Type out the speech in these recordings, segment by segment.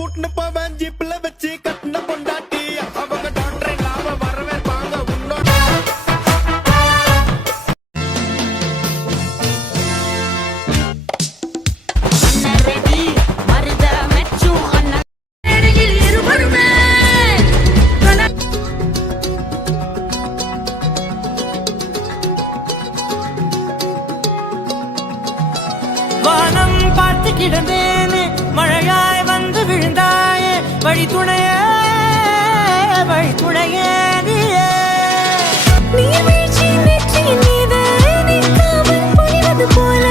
கூட்டுன்னு போவேன் ஜீப்ல வச்சு கட்டின பொண்டாட்டி அவங்க டாக்டர் இல்லாம வரவே வாங்க உன்னோட வானம் பார்த்து கிடந்தேனே மழையாய் வந்து விழுந்தாயே வழி துணையே நீயே போல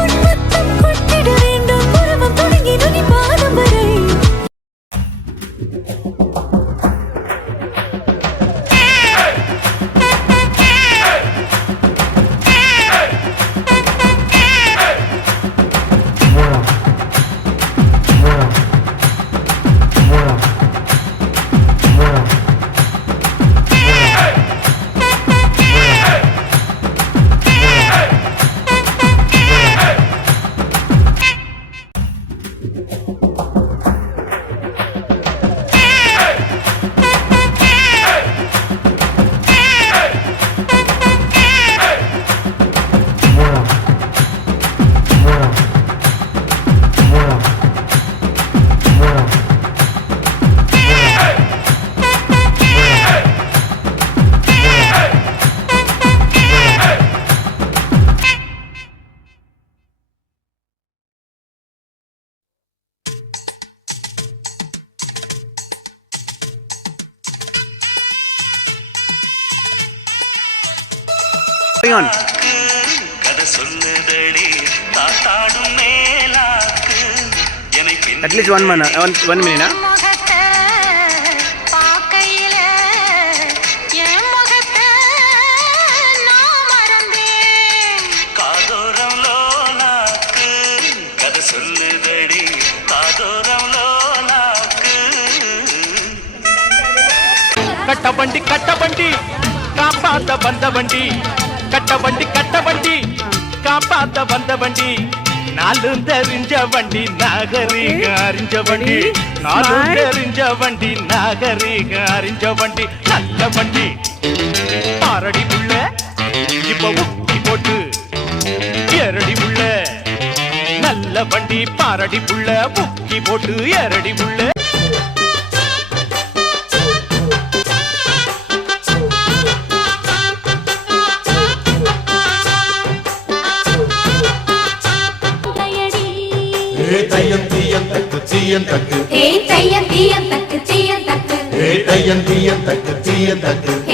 உன் முத்தம் கொட்டிட வேண்டும் உறவம் தொடங்கி நுனி பாதம் வரை At least 1 minute. கட்டபண்டி காப்பாத்த வந்த வண்டி கட்டபண்டி காப்பாத்த வந்த வண்டி நாலும் தெரிஞ்ச வண்டி நாகரீக அறிஞ்ச வண்டி நாலும் தெரிஞ்ச வண்டி நாகரீக அறிஞ்ச வண்டி நல்ல வண்டி பாரடி புள்ள இப்ப ஊக்கி போட்டு ஏரடி புள்ள நல்ல வண்டி பாரடி புள்ள ஊக்கி போட்டு ஏரடி புள்ள தையம் தீயம் தக்கு சீயம் தக்கு தையம் தீயம் தக்கு சீயம் தக்கு தையம் தீயம் தக்கு சீயம் தக்கு